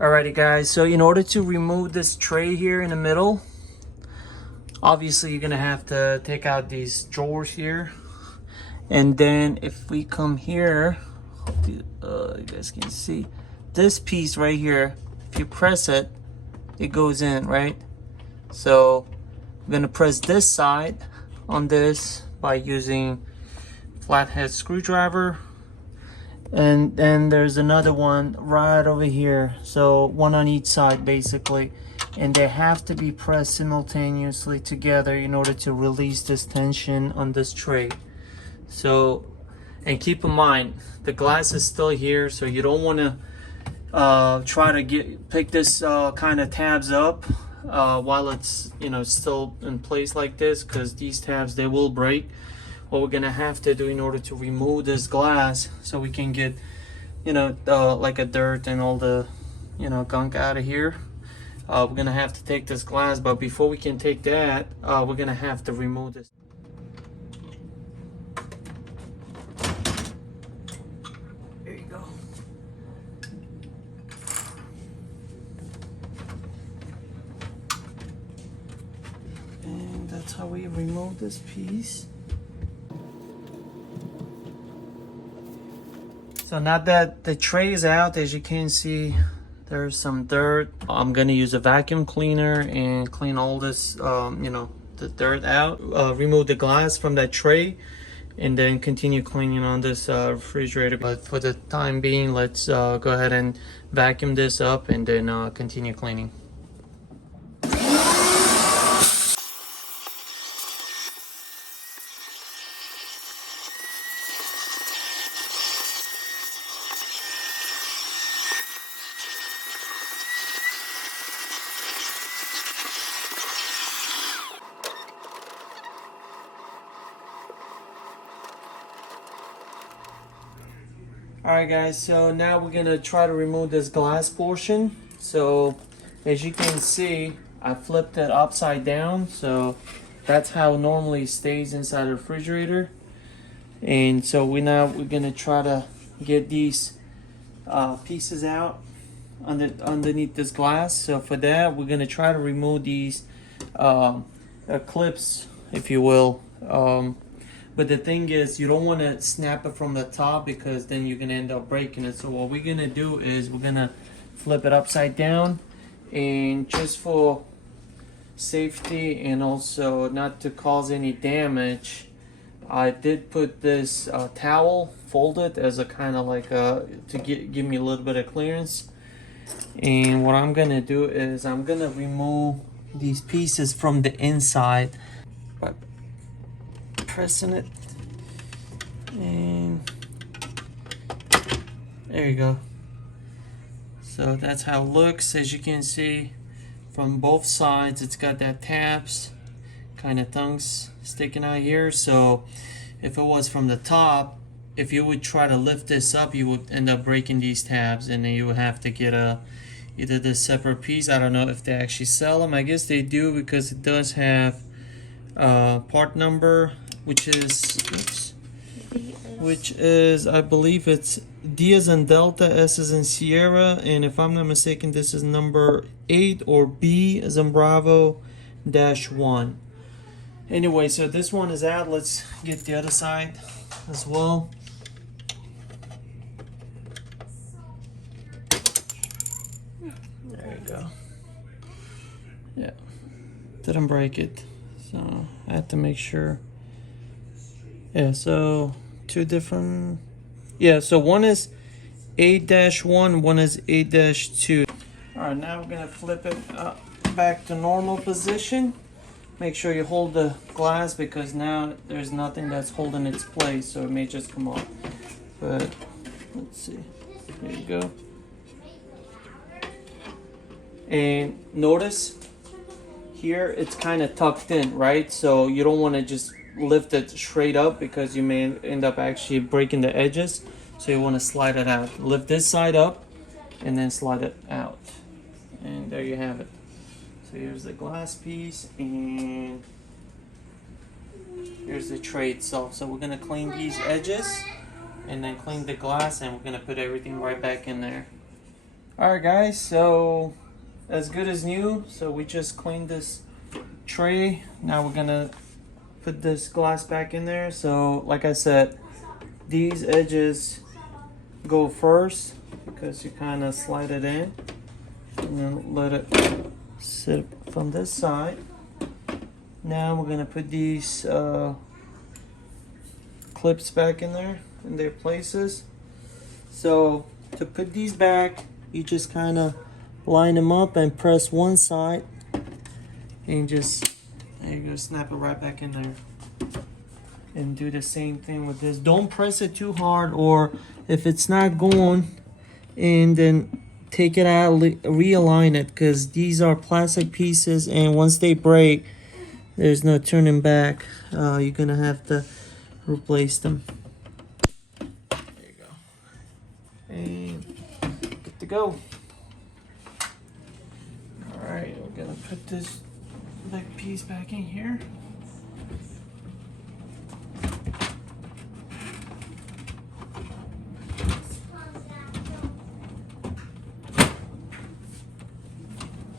Alrighty guys, so in order to remove this tray here in the middle, obviously you're gonna have to take out these drawers here. And then if we come here, you guys can see this piece right here. If you press it, it goes in, right? So I'm gonna press this side on this by using flathead screwdriver. And then there's another one right over here, so one on each side basically, and they have to be pressed simultaneously together in order to release this tension on this tray. So, and keep in mind the glass is still here, so you don't want to try to pick this kind of tabs up while it's still in place like this, because these tabs, they will break. What we're gonna have to do in order to remove this glass so we can get like a dirt and all the gunk out of here, we're gonna have to take this glass. But before we can take that, we're gonna have to remove this. There you go. And that's how we remove this piece. So now that the tray is out, as you can see, there's some dirt. I'm gonna use a vacuum cleaner and clean all this, the dirt out. Remove the glass from that tray, and then continue cleaning on this refrigerator. But for the time being, let's go ahead and vacuum this up and then continue cleaning. Alright guys, so now we're gonna try to remove this glass portion. So as you can see, I flipped it upside down, so that's how it normally stays inside the refrigerator. And so we're gonna try to get these pieces out underneath this glass. So for that, we're gonna try to remove these clips, if you will. But the thing is, you don't want to snap it from the top, because then you're going to end up breaking it. So what we're going to do is we're going to flip it upside down, and just for safety and also not to cause any damage, I did put this towel folded as a kind of like to give me a little bit of clearance. And what I'm going to do is I'm going to remove these pieces from the inside by pressing it, and there you go. So that's how it looks. As you can see, from both sides it's got that tabs kind of tongues sticking out here. So if it was from the top, if you would try to lift this up, you would end up breaking these tabs, and then you would have to get either this separate piece. I don't know if they actually sell them. I guess they do, because it does have part number, which is I believe it's D as in Delta, S as in Sierra, and if I'm not mistaken, this is number 8, or B as in Bravo -1. Anyway, so this one is out. Let's get the other side as well. There you go. Yeah, didn't break it, so I have to make sure. Yeah, so two different, so one is 8-1, one is 8-2. All right, now we're gonna flip it back to normal position. Make sure you hold the glass, because now there's nothing that's holding its place, so it may just come off. But let's see, there you go. And notice here it's kind of tucked in, right? So you don't want to just lift it straight up, because you may end up actually breaking the edges. So you want to slide it out. Lift this side up and then slide it out, and there you have it. So here's the glass piece, and here's the tray itself. So we're going to clean these edges and then clean the glass, and we're going to put everything right back in there. Alright guys, so as good as new. So we just cleaned this tray. Now we're gonna put this glass back in there. So like I said, these edges go first because you kind of slide it in and then let it sit from this side. Now we're gonna put these clips back in there in their places. So to put these back, you just kind of line them up and press one side and just, there you go, snap it right back in there. And do the same thing with this. Don't press it too hard, or if it's not going, and then take it out, realign it, because these are plastic pieces and once they break, there's no turning back. You're gonna have to replace them. There you go. And good to go. Alright, we're gonna put this big piece back in here.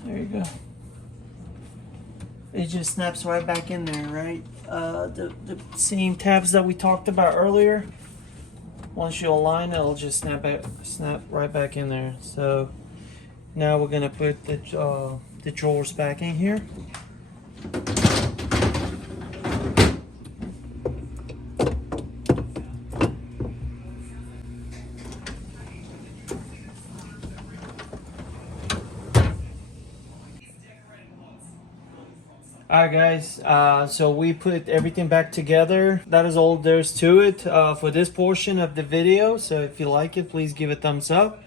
There you go. It just snaps right back in there, right? The same tabs that we talked about earlier. Once you align it, it'll just snap right back in there. So now we're gonna put the drawers back in here. Alright guys, so we put everything back together. That is all there's to it for this portion of the video. So if you like it, please give it a thumbs up.